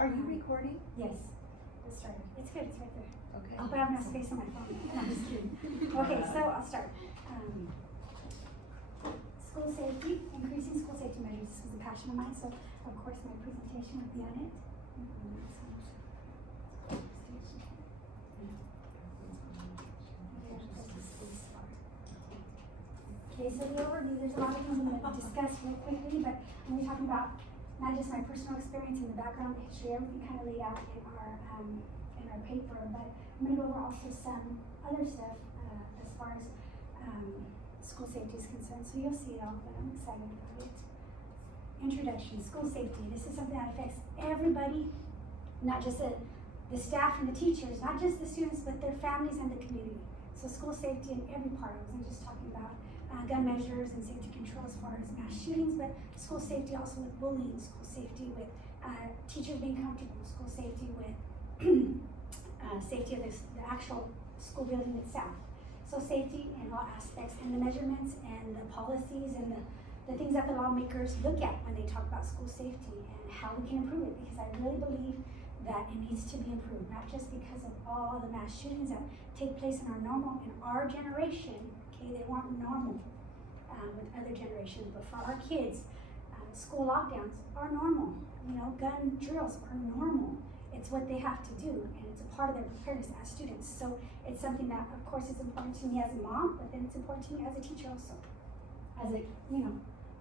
Are you recording? Yes, let's start. It's good, it's right there. Okay. I hope I have enough space on my phone. No, I'm just kidding. Okay, so I'll start. School safety, increasing school safety measures. This was a passion of mine, so of course my presentation would be on it. Okay, so the overview, there's a lot of things I'm going to discuss real quickly, but I'm going to be talking about not just my personal experience and the background, the history, everything kind of laid out in our paper, but I'm going to go over also some other stuff as far as school safety is concerned. So you'll see it all, but I'm excited about it. Introduction, school safety. This is something that affects everybody, not just the staff and the teachers, not just the students, but their families and the community. So school safety in every part. I wasn't just talking about gun measures and safety control as far as mass shootings, but school safety also with bullying, school safety with teachers being comfortable, school safety with safety of the actual school building itself. So safety in all aspects, and the measurements and the policies and the things that the lawmakers look at when they talk about school safety and how we can improve it, because I really believe that it needs to be improved, not just because of all the mass shootings that take place in our generation. Okay, they weren't normal with other generations, but for our kids, school lockdowns are normal. You know, gun drills are normal. It's what they have to do, and it's a part of their preparedness as students. So it's something that, of course, is important to me as a mom, but then it's important to me as a teacher also, as a,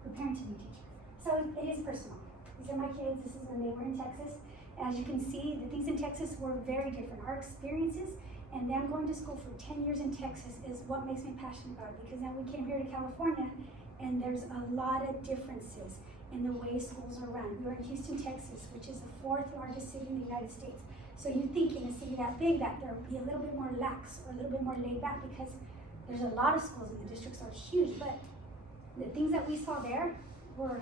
preparing to be a teacher. So it is personal. These are my kids. This is when they were in Texas. As you can see, the things in Texas were very different. Our experiences and them going to school for 10 years in Texas is what makes me passionate about it, because then we came here to California and there's a lot of differences in the way schools are run. We're in Houston, Texas, which is the 4th largest city in the United States. So you think in a city that big that there'll be a little bit more lax or a little bit more laid back, because there's a lot of schools in the districts are huge, but the things that we saw there were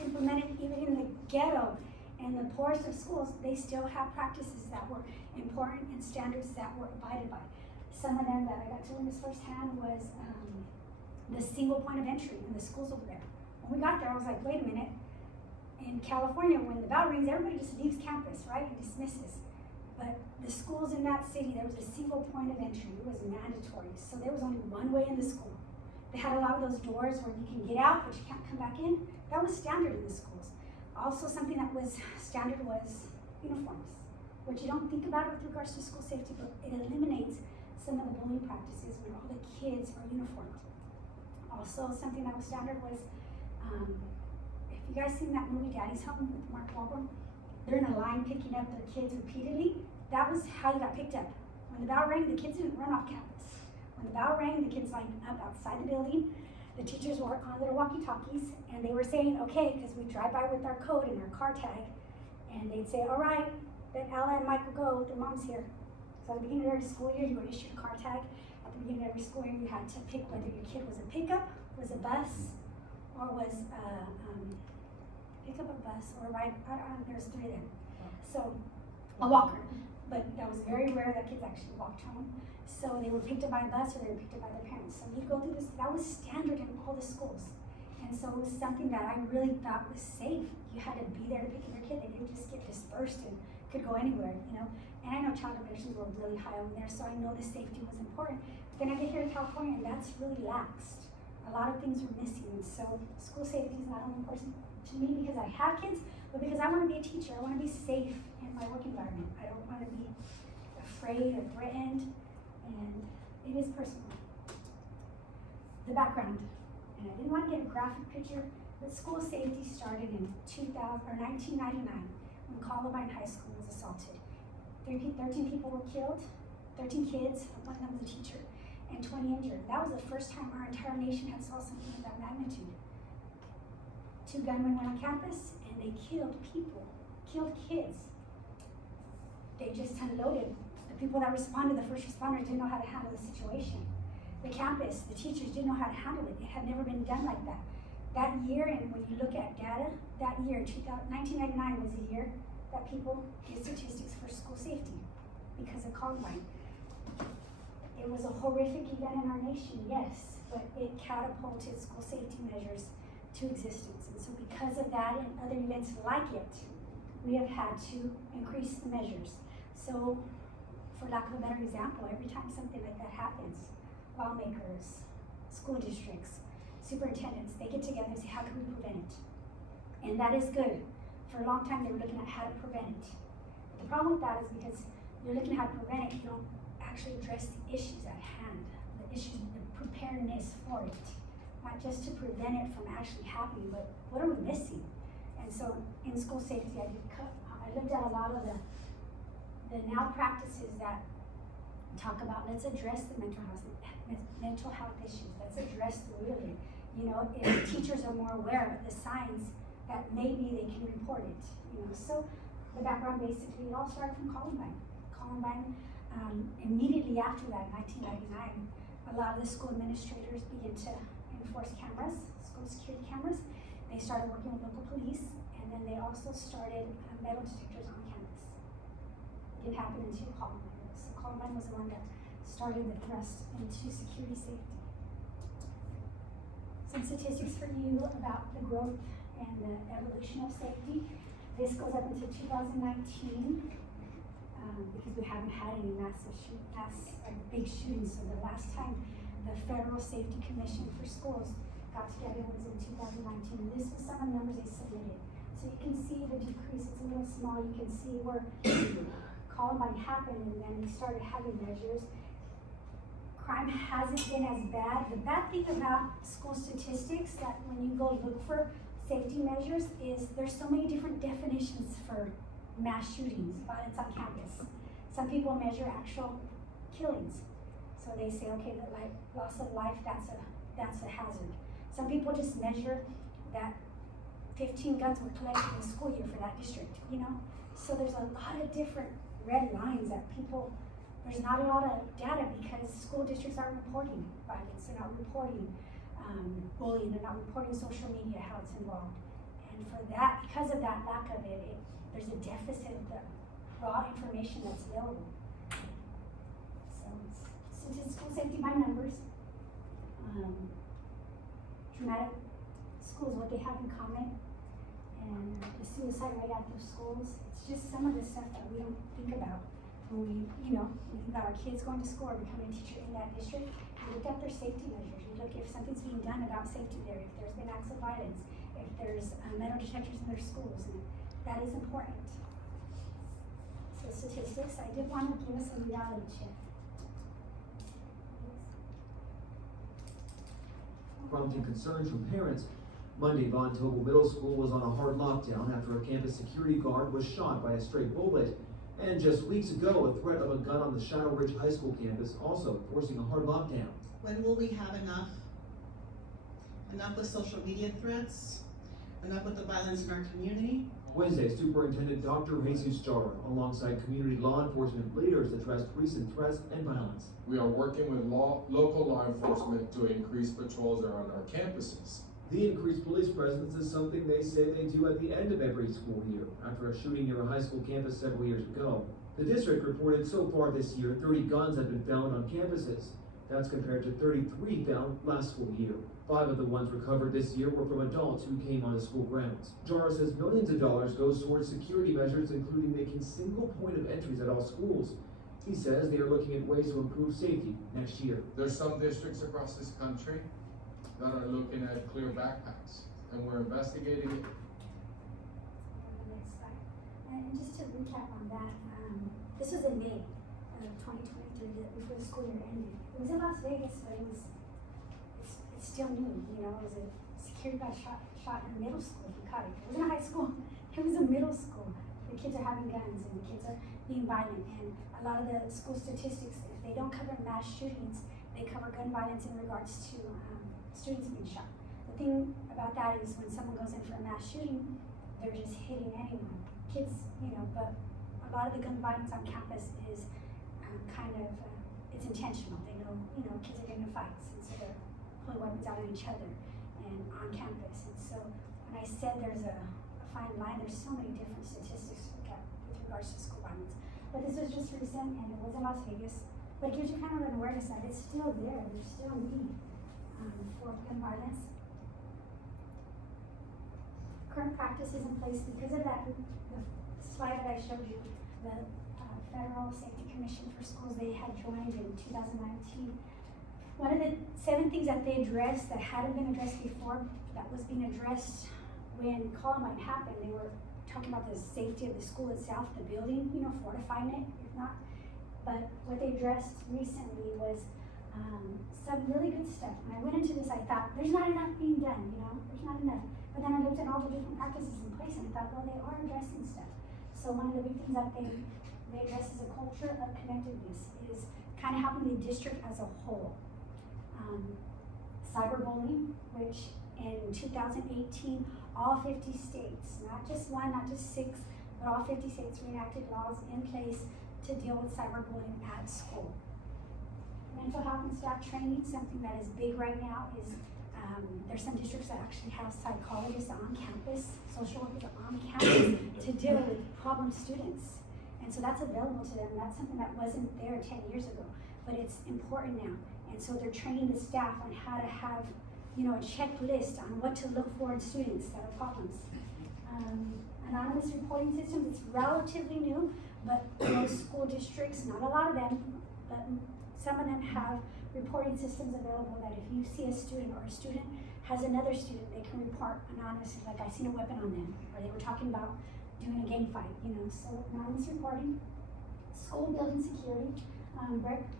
implemented even in the ghetto and the poorest of schools. They still have practices that were important and standards that were abided by. Some of them that I got to witness firsthand was the single point of entry in the schools over there. When we got there, I was like, wait a minute. In California, when the bell rings, everybody just leaves campus, right, and dismisses. But the schools in that city, there was a single point of entry. It was mandatory. So there was only one way in the school. They had a lot of those doors where you can get out, but you can't come back in. That was standard in the schools. Also, something that was standard was uniforms, which you don't think about it with regards to school safety, but it eliminates some of the bullying practices when all the kids are uniformed. Also, something that was standard was, if you guys seen that movie Daddy's Home with Mark Wahlberg, they're in a line picking up their kids repeatedly. That was how you got picked up. When the bell rang, the kids didn't run off campus. When the bell rang, the kids lined up outside the building. The teachers were on their walkie-talkies, and they were saying, okay, because we drive by with our code and our car tag, and they'd say, all right, then Ella and Michael go, their mom's here. So at the beginning of every school year, you were issued a car tag. At the beginning of every school year, you had to pick whether your kid was a pickup, was a bus, or was pickup, a bus, or a ride. There's 3 of them. So a walker, but that was very rare that kids actually walked home. So they were picked up by a bus or they were picked up by their parents. So you'd go through this, that was standard in all the schools. And so it was something that I really thought was safe. You had to be there to pick up your kid. They didn't just get dispersed and could go anywhere, And I know child abductions were really high over there, so I know the safety was important. But then I get here to California and that's really laxed. A lot of things were missing. And so school safety is not only important to me because I have kids, but because I want to be a teacher. I want to be safe in my work environment. I don't want to be afraid or threatened. And it is personal. The background, and I didn't want to get a graphic picture, but school safety started in 1999 when Columbine High School was assaulted. 13 people were killed, 13 kids, one of them was a teacher, and 20 injured. That was the first time our entire nation had saw something of that magnitude. 2 gunmen went on campus and they killed people, killed kids. They just unloaded. People that responded, the first responders, didn't know how to handle the situation. The campus, the teachers didn't know how to handle it. It had never been done like that. That year, and when you look at data, that year, 1999 was the year that people did statistics for school safety because of Columbine. It was a horrific event in our nation, yes, but it catapulted school safety measures to existence. And so because of that and other events like it, we have had to increase the measures. So, for lack of a better example, every time something like that happens, lawmakers, school districts, superintendents, they get together and say, how can we prevent it? And that is good. For a long time, they were looking at how to prevent it. But the problem with that is because you're looking at how to prevent it, you don't actually address the issues at hand, the issues, the preparedness for it. Not just to prevent it from actually happening, but what are we missing? And so in school safety, I looked at a lot of the now practices that talk about, let's address the mental health issues. Let's address the really, if teachers are more aware of the signs that maybe they can report it, So the background basically, it all started from Columbine. Immediately after that, 1999, a lot of the school administrators began to enforce cameras, school security cameras. They started working with local police, and then they also started metal detectors on campus. It didn't happen until Columbine. So Columbine was the one that started the thrust into security safety. Some statistics for you about the growth and the evolution of safety. This goes up until 2019 because we haven't had any big shootings. So the last time the Federal Safety Commission for Schools got together was in 2019. And this was some of the numbers they submitted. So you can see the decrease. It's a little small. You can see where Columbine happened, and then we started having measures. Crime hasn't been as bad. The bad thing about school statistics that when you go look for safety measures is there's so many different definitions for mass shootings, violence on campus. Some people measure actual killings. So they say, okay, the loss of life, that's a hazard. Some people just measure that 15 guns were collected in the school year for that district, So there's a lot of different red lines that there's not a lot of data because school districts aren't reporting violence, they're not reporting bullying, they're not reporting social media, how it's involved. And for that, because of that lack of it, there's a deficit of the raw information that's available. So it's statistical safety by numbers. Traumatic schools, what they have in common, and the suicide rate at those schools. It's just some of the stuff that we don't think about when we think about our kids going to school or becoming a teacher in that district. We look at their safety measures. We look if something's being done about safety there, if there's been acts of violence, if there's metal detectors in their schools, and that is important. So statistics, I did want to give us a reality check. Prompting concerns from parents, Monday, Von Tobel Middle School was on a hard lockdown after a campus security guard was shot by a stray bullet. And just weeks ago, a threat of a gun on the Shadow Ridge High School campus, also forcing a hard lockdown. When will we have enough? Enough with social media threats? Enough with the violence in our community? Wednesday, Superintendent Dr. Jesus Jara, alongside community law enforcement leaders, addressed recent threats and violence. We are working with local law enforcement to increase patrols around our campuses. The increased police presence is something they say they do at the end of every school year, after a shooting near a high school campus several years ago. The district reported so far this year 30 guns have been found on campuses. That's compared to 33 found last school year. 5 of the ones recovered this year were from adults who came on the school grounds. Jara says millions of dollars goes towards security measures, including making single point of entries at all schools. He says they are looking at ways to improve safety next year. There's some districts across this country that are looking at clear backpacks, and we're investigating it. Next slide. And just to recap on that, this was in May of 2023, before the school year ended. It was in Las Vegas, but it's still new. It was a security guard shot in a middle school. If you caught it, it wasn't a high school. It was a middle school. The kids are having guns and the kids are being violent. And a lot of the school statistics, if they don't cover mass shootings, they cover gun violence in regards to students being shot. The thing about that is when someone goes in for a mass shooting, they're just hitting anyone. Kids, but a lot of the gun violence on campus is it's intentional. They know, kids are getting into fights, and so they're pulling weapons out on each other and on campus. And so when I said there's a fine line, there's so many different statistics to look at with regards to school violence. But this was just recent, and it was in Las Vegas. But it gives you kind of an awareness that it's still there. There's still a need for gun violence. Current practices in place because of that, the slide that I showed you, the Federal Safety Commission for Schools, they had joined in 2019. One of the 7 things that they addressed that hadn't been addressed before, that was being addressed when Columbine happened, they were talking about the safety of the school itself, the building, you know, fortifying it, if not. But what they addressed recently was some really good stuff. When I went into this, I thought, there's not enough being done, you know, there's not enough. But then I looked at all the different practices in place and I thought, well, they are addressing stuff. So one of the big things that they address is a culture of connectedness, is kind of helping the district as a whole. Cyberbullying, which in 2018, all 50 states, not just 1, not just 6, but all 50 states enacted laws in place to deal with cyberbullying at school. Mental health and staff training, something that is big right now, is there's some districts that actually have psychologists on campus, social workers on campus to deal with problem students. And so that's available to them. That's something that wasn't there 10 years ago, but it's important now. And so they're training the staff on how to have, you know, a checklist on what to look for in students that are problems. Anonymous reporting systems, it's relatively new, but most school districts, not a lot of them, but some of them have reporting systems available that if you see a student or a student has another student, they can report anonymously, like I seen a weapon on them, or they were talking about doing a gang fight, you know. So anonymous reporting, school building security,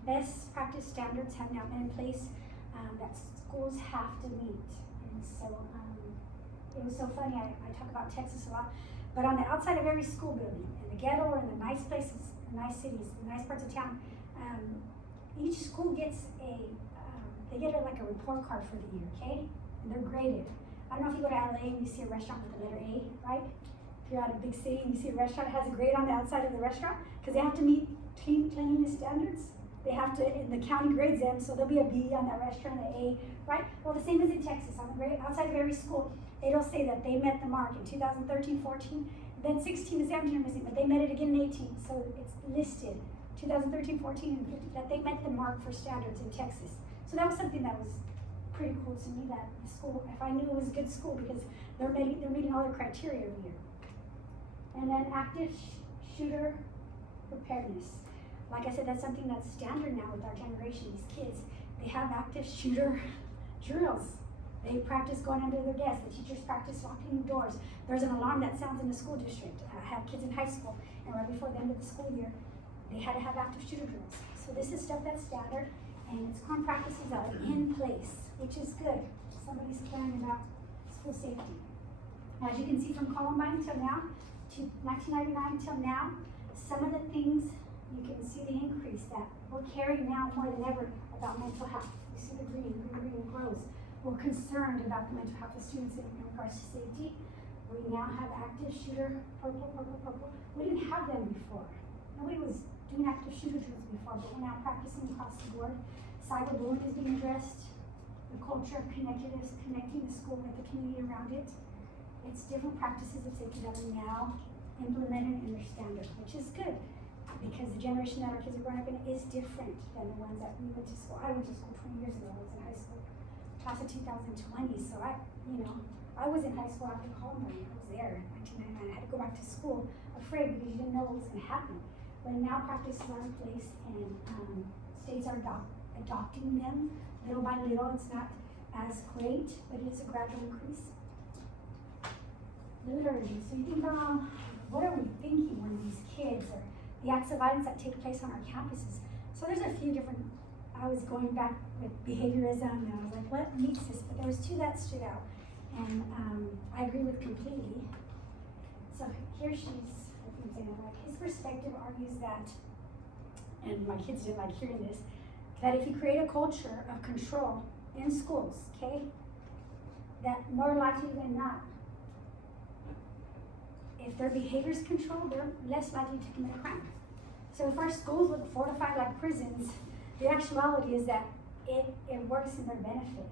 best practice standards have now been in place that schools have to meet. And so it was so funny, I talk about Texas a lot, but on the outside of every school building, in the ghetto or in the nice places, the nice cities, the nice parts of town, each school gets they get like a report card for the year, okay? And they're graded. I don't know if you go to LA and you see a restaurant with the letter A, right? If you're at a big city and you see a restaurant, it has a grade on the outside of the restaurant, because they have to meet cleanliness standards. They have to, and the county grades them, so there'll be a B on that restaurant, an A, right? Well, the same as in Texas, on the grade outside of every school, it'll say that they met the mark in 2013, 14, then 16 and 17 are missing, but they met it again in 18, so it's listed. 2013, 14, and 15, that they met the mark for standards in Texas. So that was something that was pretty cool to me, that the school, if I knew it was a good school, because they're meeting all their criteria every year. And then active shooter preparedness. Like I said, that's something that's standard now with our generation, these kids. They have active shooter drills. They practice going under their desks. The teachers practice locking doors. There's an alarm that sounds in the school district. I have kids in high school, and right before the end of the school year, they had to have active shooter drills. So this is stuff that's standard, and it's current practices that are in place, which is good. Somebody's caring about school safety. As you can see from Columbine till now, to 1999 till now, some of the things, you can see the increase that we're caring now more than ever about mental health. You see the green grows. We're concerned about the mental health of students in regards to safety. We now have active shooter, purple. We didn't have them before. Nobody was doing active shooter drills before, but we're now practicing across the board. Cyberbullying is being addressed. The culture of connectedness, connecting the school with the community around it. It's different practices of safety that are now implemented in their standard, which is good, because the generation that our kids are growing up in is different than the ones that we went to school. I went to school 20 years ago. I was in high school, class of 2020. So I was in high school after Columbine. I was there in 1999. I had to go back to school afraid because you didn't know what was going to happen. But now practices are in place, and states are adopting them little by little. It's not as great, but it is a gradual increase. Liturgy. So you think about, what are we thinking when these kids, or the acts of violence that take place on our campuses? So there's a few different, I was going back with behaviorism, and I was like, what meets this? But there was 2 that stood out, and I agree with completely. So here she's, like, his perspective argues that, and my kids didn't like hearing this, that if you create a culture of control in schools, okay, that more likely than not, if their behavior is controlled, they're less likely to commit a crime. So if our schools look fortified like prisons, the actuality is that it works in their benefit.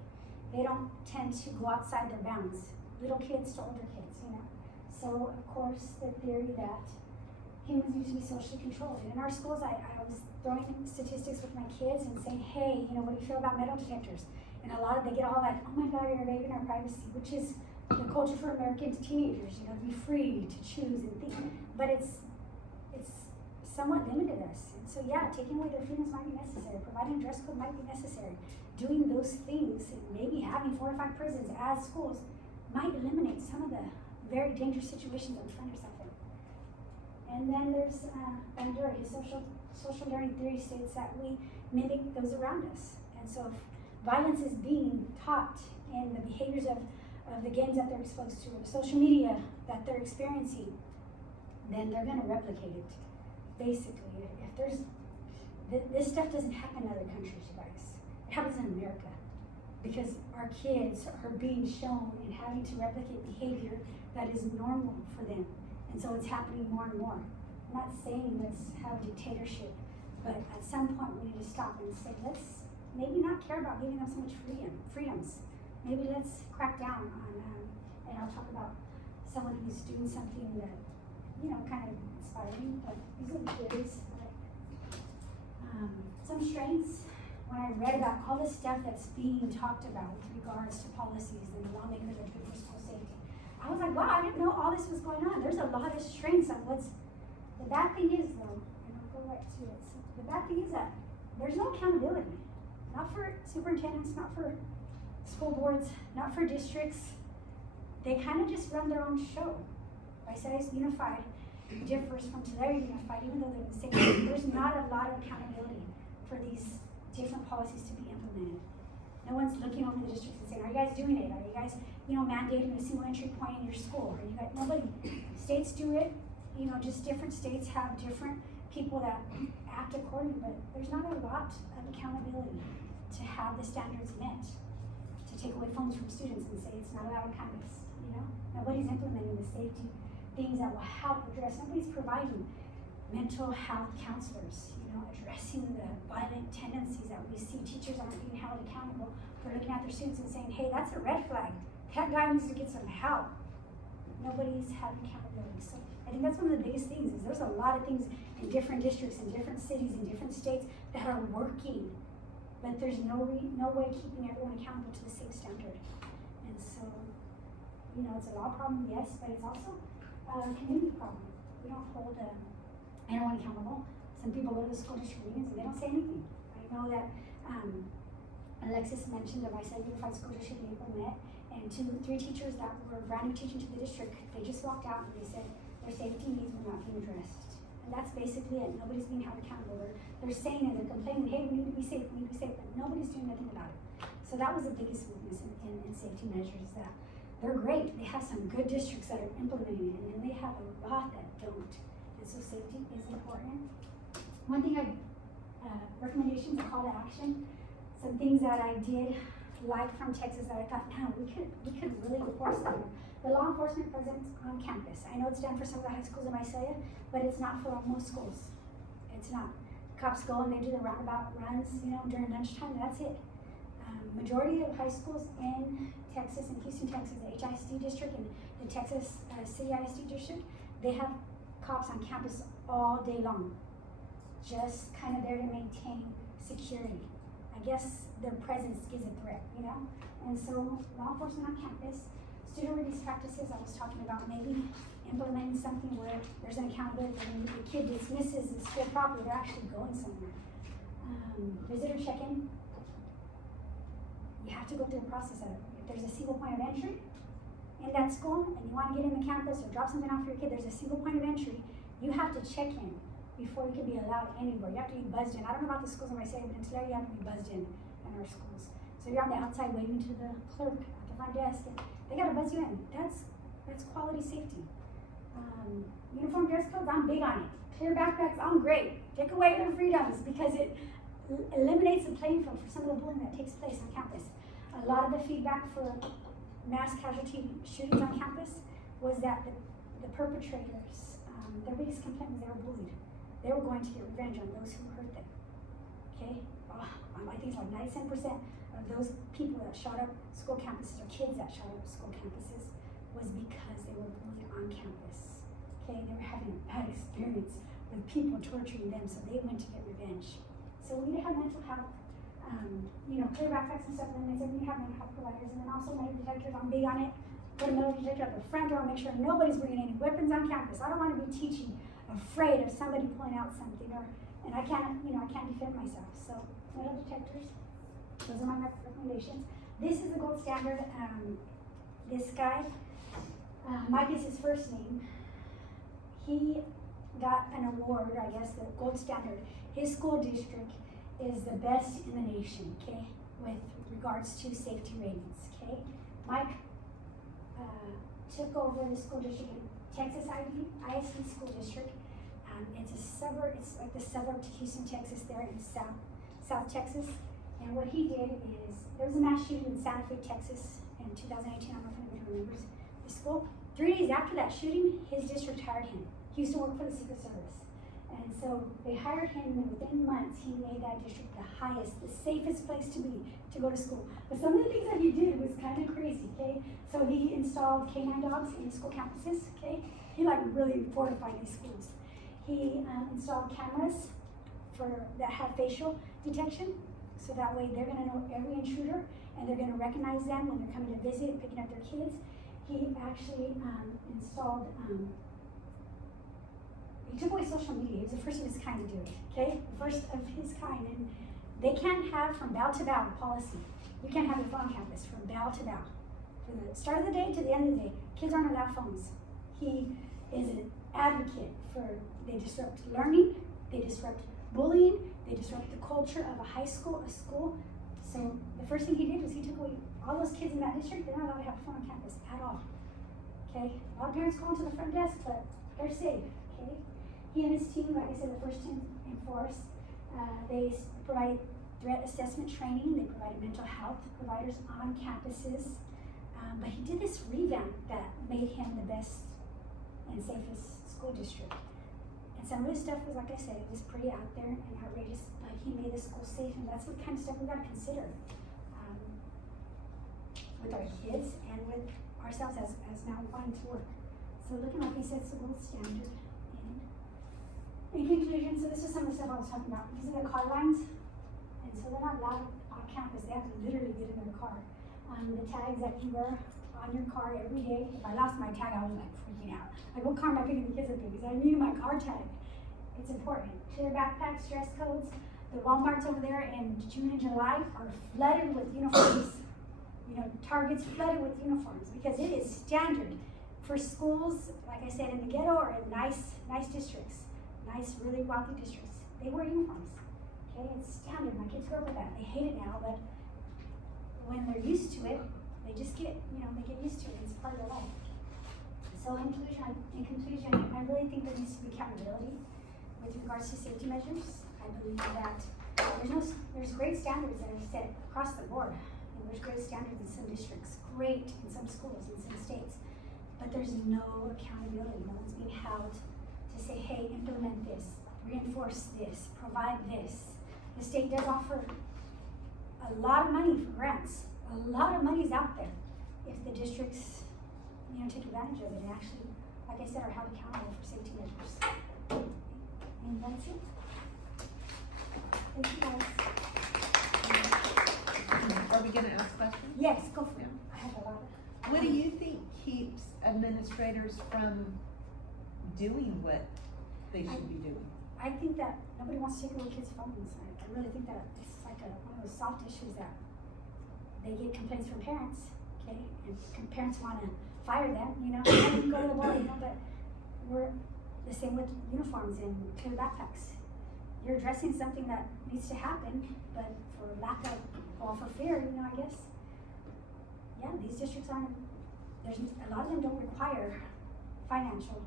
They don't tend to go outside their bounds. Little kids to older kids, you know. So of course, the theory that humans used to be socially controlled. And in our schools, I was throwing statistics with my kids and saying, hey, you know, what do you feel about metal detectors? And they get all like, oh my God, you're invading our privacy, which is the culture for American teenagers, you know, to be free to choose and think, but it's somewhat limited us. And so yeah, taking away their freedoms might be necessary, providing a dress code might be necessary, doing those things, and maybe having 4 or 5 prisons as schools might eliminate some of the very dangerous situations that we find ourselves in. And then there's Bandura, his social learning theory states that we mimic those around us. And so if violence is being taught in the behaviors of the games that they're exposed to, or the social media that they're experiencing, then they're gonna replicate it. Basically, if there's, this stuff doesn't happen in other countries, you guys. It happens in America. Because our kids are being shown and having to replicate behavior that is normal for them. And so it's happening more and more. I'm not saying let's have a dictatorship, but at some point we need to stop and say, let's maybe not care about giving them so much freedoms. Maybe let's crack down on, and I'll talk about someone who's doing something that, you know, kind of inspiring, but these are theories. Some strengths, when I read about all the stuff that's being talked about with regards to policies and the lawmakers that do for school safety, I was like, wow, I didn't know all this was going on. There's a lot of strengths on what's, the bad thing is though, and I'll go right to it. So the bad thing is that there's no accountability. Not for superintendents, not for school boards, not for districts. They kind of just run their own show. Visalia Unified differs from Tulare Unified, even though they're the same. There's not a lot of accountability for these different policies to be implemented. No one's looking over the districts and saying, are you guys doing it? Are you guys, you know, mandating a single entry point in your school? Are you guys, nobody, states do it, you know, just different states have different people that act accordingly, but there's not a lot of accountability to have the standards met, to take away phones from students and say it's not allowed on campus, you know? Nobody's implementing the safety things that will help address, nobody's providing mental health counselors, you know, addressing the violent tendencies that we see. Teachers aren't being held accountable for looking at their students and saying, hey, that's a red flag. That guy needs to get some help. Nobody's having accountability. So I think that's one of the biggest things is there's a lot of things in different districts, in different cities, in different states that are working, but there's no way keeping everyone accountable to the same standard. And so, you know, it's a law problem, yes, but it's also a community problem. We don't hold anyone accountable. Some people go to the school district meetings and they don't say anything. I know that Alexis mentioned the Visalia Unified School District in April met, and 2 or 3 teachers that were brand new teaching to the district, they just walked out and they said their safety needs were not being addressed. And that's basically it. Nobody's being held accountable. They're saying and they're complaining, hey, we need to be safe, we need to be safe, but nobody's doing nothing about it. So that was the biggest weakness in safety measures, that they're great. They have some good districts that are implementing it, and then they have a lot that don't. And so safety is important. One thing recommendations, a call to action, some things that I did like from Texas that I thought, no, we could really enforce them. The law enforcement presence on campus. I know it's done for some of the high schools in Visalia, but it's not for most schools. It's not. Cops go and they do the roundabout runs, you know, during lunchtime, that's it. Majority of high schools in Texas, in Houston, Texas, the HISD district and the Texas City ISD district, they have cops on campus all day long, just kind of there to maintain security. I guess their presence gives a threat, you know? And so law enforcement on campus, student release practices, I was talking about maybe implementing something where there's an accountability. When the kid dismisses the school property, they're actually going somewhere. Visitor check-in, you have to go through a process of it. If there's a single point of entry in that school and you want to get in the campus or drop something off for your kid, there's a single point of entry, you have to check in before you can be allowed anywhere. You have to be buzzed in. I don't know about the schools in Visalia, but in Tulare you have to be buzzed in our schools. So you're on the outside waving to the clerk at the front desk, and they gotta buzz you in. That's quality safety. Uniform dress codes, I'm big on it. Clear backpacks, I'm great. Take away their freedoms because it eliminates the playing field for some of the bullying that takes place on campus. A lot of the feedback for mass casualty shootings on campus was that the perpetrators, their biggest complaint was they were bullied. They were going to get revenge on those who hurt them. Okay? I think it's like 97% of those people that shot up school campuses, or kids that shot up school campuses, was because they were bullied on campus. Okay? They were having a bad experience with people torturing them, so they went to get revenge. So we need to have mental health, clear backpacks and stuff, and they said we need to have mental health providers, and then also metal detectors, I'm big on it. put a metal detector at the front door, make sure nobody's bringing any weapons on campus. I don't want to be teaching afraid of somebody pulling out something, and I can't defend myself. So metal detectors, those are my recommendations. This is the gold standard. This guy, Mike is his first name. He got an award, I guess, the gold standard. His school district is the best in the nation, okay, with regards to safety ratings, okay. Mike took over the school district in Texas ISD School District. It's a suburb, it's like the suburb to Houston, Texas, there in South Texas. And what he did is, there was a mass shooting in Santa Fe, Texas in 2018, I don't know if anybody remembers the school. 3 days after that shooting, his district hired him. He used to work for the Secret Service. And so they hired him, and within months, he made that district the highest, the safest place to be, to go to school. But some of the things that he did was kind of crazy, okay? So he installed K9 dogs in school campuses, okay? He like really fortified these schools. He installed cameras that have facial detection, so that way they're gonna know every intruder, and they're gonna recognize them when they're coming to visit, picking up their kids. He actually installed, he took away social media. He was the first of his kind to do it, okay? The first of his kind. And they can't have from bow to bow policy. You can't have your phone on campus from bow to bow. From the start of the day to the end of the day, kids aren't allowed phones. He is an advocate for, they disrupt learning, they disrupt bullying, they disrupt the culture of a high school, a school. So the first thing he did was he took away all those kids in that district. They're not allowed to have a phone on campus at all, okay? A lot of parents call to the front desk, but they're safe, okay? He and his team, like I said, the first to enforce, they provided threat assessment training, they provided mental health providers on campuses, but he did this revamp that made him the best and safest school district. And some of his stuff was, like I said, it was pretty out there and outrageous, but he made the school safe, and that's what kind of stuff we gotta consider with our kids and with ourselves as now wanting to work. So looking like he sets the gold standard. In conclusion, so this is some of the stuff I was talking about. These are the car lines, and so they're not allowed on campus. They have to literally get in their car. The tags that you wear on your car every day. If I lost my tag, I was like freaking out. Like, what car am I picking the kids up in? Because I need my car tag. It's important. Clear backpacks, dress codes. The Walmarts over there in June and July are flooded with uniforms. You know, Target's flooded with uniforms because it is standard for schools, like I said, in the ghetto or in nice districts. Nice, really wealthy districts. They wear uniforms, okay? It's standard. My kids grew up with that. They hate it now, but when they're used to it, they just get, they get used to it. It's part of their life. So in conclusion, I really think there needs to be accountability with regards to safety measures. I believe that there's great standards that are set across the board. And there's great standards in some districts, great in some schools, in some states, but there's no accountability. No one's being held to say, hey, implement this, reinforce this, provide this. The state does offer a lot of money for grants. A lot of money is out there if the districts, take advantage of it and actually, like I said, are held accountable for safety measures. And that's it. Thank you guys. Are we gonna ask questions? Yes, go for it. I have a lot of. What do you think keeps administrators from doing what they should be doing? I think that nobody wants to take away kids' phones. I really think that it's like one of those soft issues that they get complaints from parents, okay? And parents want to fire them, I didn't go to the ball, but we're the same with uniforms and clear backpacks. You're addressing something that needs to happen, but for lack of, for fear, I guess, these districts aren't, a lot of them don't require financial,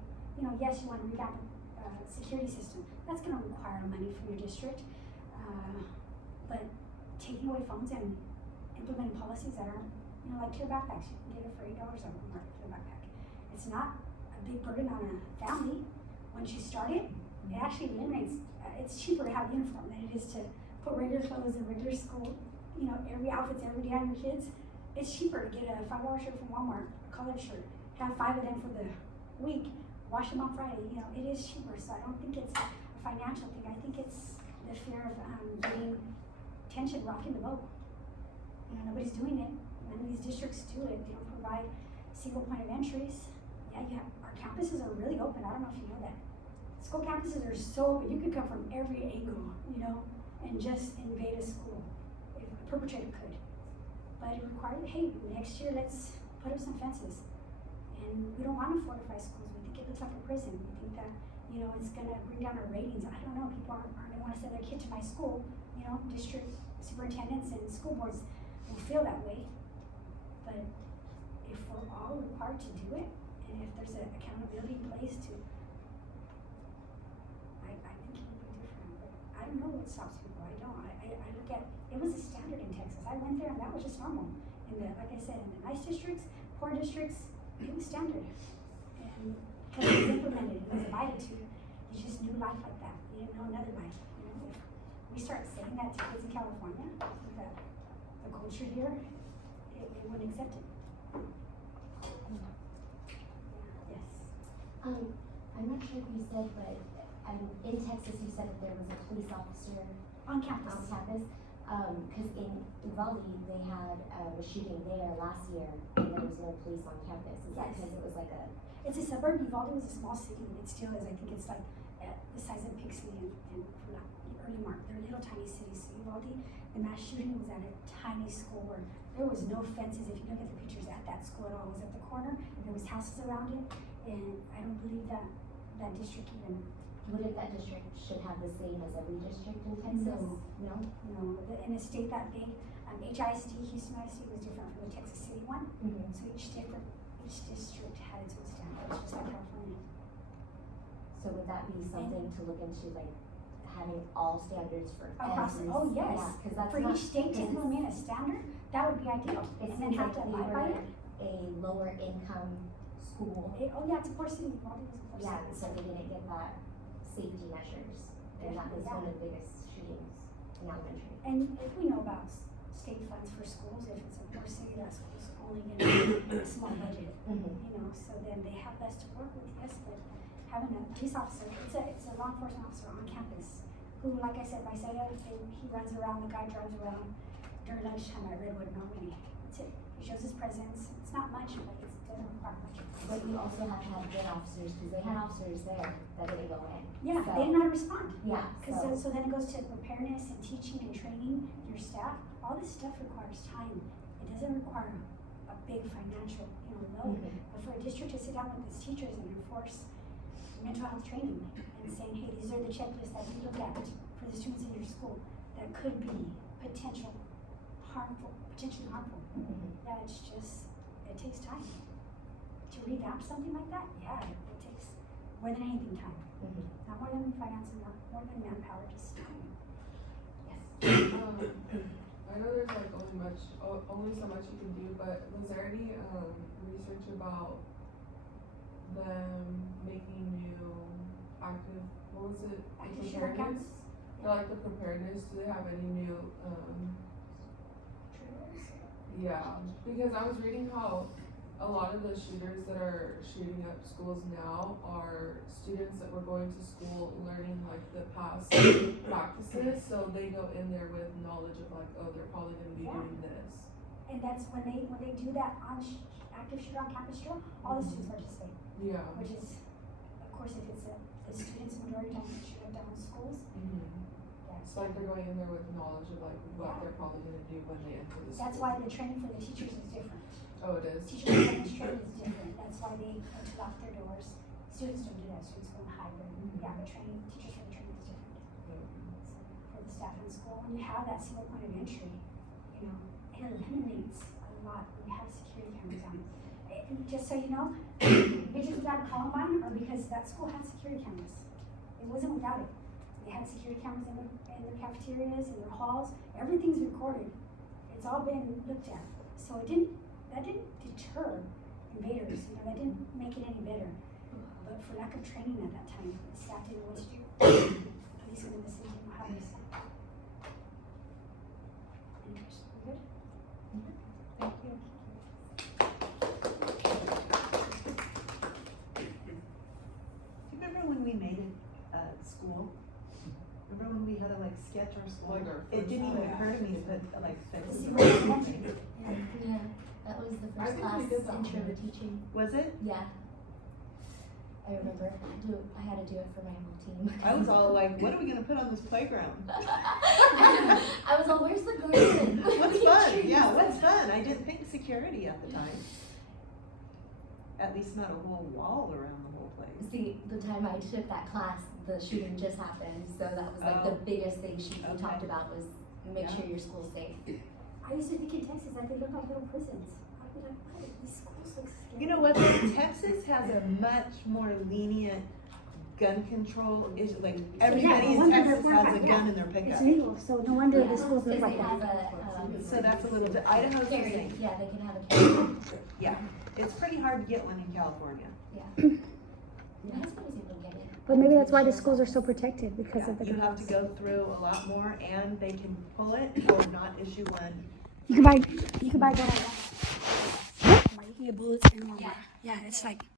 yes, you want to revamp a security system. That's going to require money from your district. But taking away phones and implementing policies that are, like clear backpacks, you can get it for $8 on Walmart for a backpack. It's not a big burden on a family. Once you start it, it actually eliminates, it's cheaper to have a uniform than it is to put regular clothes in regular school, every outfit's every day on your kids. It's cheaper to get a $5 shirt from Walmart, a collared shirt, have 5 of them for the week, wash them on Friday, it is cheaper. So I don't think it's a financial thing. I think it's the fear of getting tension, rocking the boat. Nobody's doing it. None of these districts do it. They don't provide single point of entries. Yeah, you have, our campuses are really open, I don't know if you know that. School campuses are so open, you could come from every angle, you know, and just invade a school, if a perpetrator could. But it required, hey, next year let's put up some fences. And we don't wanna fortify schools, we think it looks like a prison, we think that, you know, it's gonna bring down our ratings, I don't know, people aren't gonna wanna send their kid to my school, you know, district superintendents and school boards will feel that way. But if we're all required to do it, and if there's an accountability in place to, I think it would be different, but I don't know what stops people, I don't, I look at, it was a standard in Texas, I went there and that was just normal. In the, like I said, in the nice districts, poor districts, it was standard. And because it was implemented, it was abided to, you just knew life like that, you didn't know another life, you know, if we start saying that to kids in California, that the culture here, they wouldn't accept it. Yes. I'm not sure if you said, but, in Texas, you said that there was a police officer On campus. on campus. Cause in Uvalde, they had, a shooting there last year, and there was no police on campus. Is that Yes. cause it was like a, It's a suburb. Uvalde was a small city, and it still is. I think it's like the size of Pixley and early Mark. They're little tiny cities. So Uvalde, the mass shooting was at a tiny school where there was no fences. If you look at the pictures at that school at all, it was at the corner. There was houses around it, and I don't believe that district even. what if that district should have the same as every district in Texas? No? In a state that big, HISD, Houston ISD was different from the Texas City one. Mm-hmm. So each district had its own standards, just like California. So would that be something to look into, like, having all standards for Across, every? oh yes, Yeah, cause that's for not. each state to 'cause implement a standard, that would be ideal, It and then seems have like to we abide by were it. a lower income school. Oh yeah, it's a poor city, Uvalde was a poor Yeah, city. so they didn't get that safety measures, and that was one of the biggest shootings in elementary. And if we know about state funds for schools, if it's a poor city, that school's only in a small budget, Mm-hmm. you know, so then they have less to work with, yes, but having a police officer, it's a law enforcement officer on campus, who, like I said, Isaiah, he runs around, the guy drives around during lunchtime at Redwood normally, that's it, he shows his presence, it's not much, but it doesn't require much. But you also have to have good officers, cause they had officers there that didn't go in. Yeah, So- they didn't know how to respond. Yeah, Cause so, so then it goes to preparedness and teaching and training your staff, all this stuff requires time, it doesn't require a big financial, you know, load. Mhm. But for a district to sit down with its teachers and enforce mental health training and saying, hey, these are the checklists that we look at for the students in your school that could be potentially harmful, Mhm. yeah, it's just, it takes time. To revamp something like that, yeah, it takes more than anything time. Mhm. Not more than finance and not more than manpower, just time. Yes. I know there's like only so much you can do, but was there any research about them making new active, what was it? Active shooter Preparedness? camps. No, like the preparedness, do they have any new, yeah, because I was reading how a lot of the shooters that are shooting up schools now are students that were going to school learning like the past practices, so they go in there with knowledge of like, oh, they're probably gonna be Yeah. doing this. And that's when they do that on active shooter on campus drill, all the students participate, Yeah. which is, of course, if it's the students majority time that shoot up down in schools, yes. It's like they're going in there with knowledge of like what they're probably gonna do when they enter the school. That's why the training for the teachers is different. Oh, it is? Teacher preparedness training is different, that's why they have to lock their doors. Students don't do that, students go in hybrid, yeah, the training, teachers for the training is different. So for the staff in school, when you have that single point of entry, you know, it eliminates a lot when you have security cameras on. And just so you know, pictures without Columbine are because that school had security cameras. It wasn't without it. They had security cameras in their cafeterias, in their halls, everything's recorded. It's all been looked at. So that didn't deter invaders, you know, that didn't make it any better. But for lack of training at that time, the staff didn't know what to do. Police within the city didn't know how to respond. Interesting, good? Thank you. Do you remember when we made it, school? Remember when we had to like sketch our school? Like our It didn't even first occur to me to put like fences See, around what something. Yeah, that was the I first think class we did that intro to one. teaching. Was it? Yeah. I remember, I had to do it for my whole team. I was all like, what are we gonna put on this playground? I was all, where's the garden? What's fun? Yeah, what's fun? I didn't think security at the time. At least not a whole wall around the whole place. See, the time I took that class, the shooting just happened, so that was like the Oh. biggest thing we Okay. talked about was make Yeah. sure your school's safe. I used to think in Texas that they look like little prisons. I'd be like, what? These schools look scary. You know what, though? Texas has a much more lenient gun control, is like, everybody no in wonder Texas they're has a fine. gun in their It's pickup. legal, so no wonder Yeah, the schools look because like they have that. a, So that's a little bit, Idaho's the carry, same. yeah, they can have a carry. Yeah, it's pretty hard to get one in California. My husband was able to get it. But maybe that's why the schools are so protected, because Yeah, of the you have girls. to go through a lot more, and they can pull it or not issue one. You can buy one at Walmart. You can get bullets in Walmart. Yeah, it's like